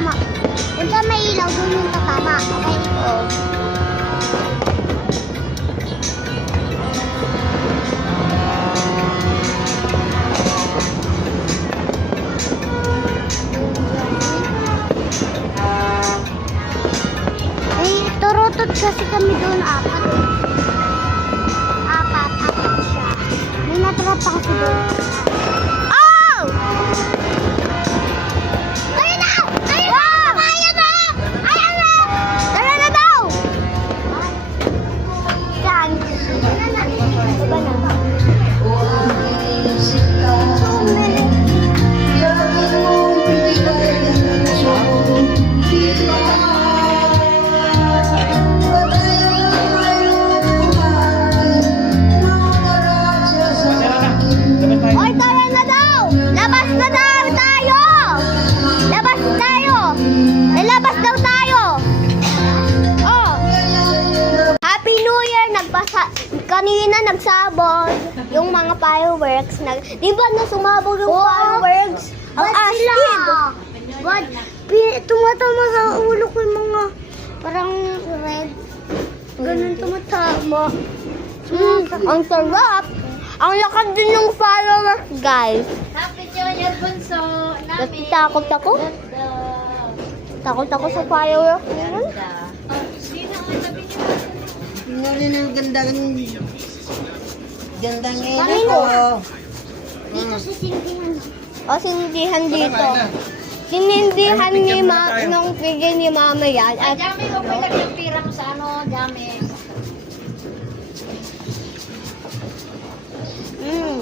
tatama. Kung saan may ilaw, doon yung tatama. Okay? Oo. May turutot kasi kami doon, apat. Apat siya. May natrap kasi doon. Oh! Ayun na! Ayun na! Ayun na! Ayun na! Tara na daw! Saan? Ayun na. Diba na? Hoy, tara na daw! Labas na daw tayo! Labas tayo! Labas daw tayo! Oh! Happy New Year! Kanina nagsabog yung mga fireworks. Di ba na sumabog yung fireworks? Ang astig! God, tumatama sa ulo ko yung mga parang red. Ganun tumatama. Ang sarap! Ang lakad din yung fireworks, guys. Happy New Year, Bunso. Takot ako. Takot ako sa fireworks. Tingnan rin ang gandang Kanino? ngayon ko. Dito sa singkingan. O, sindihan dito. Sinindihan ni nung pigil ni mama yan. At Dami ko pa lang yung pira mo sa ano, dami. mm,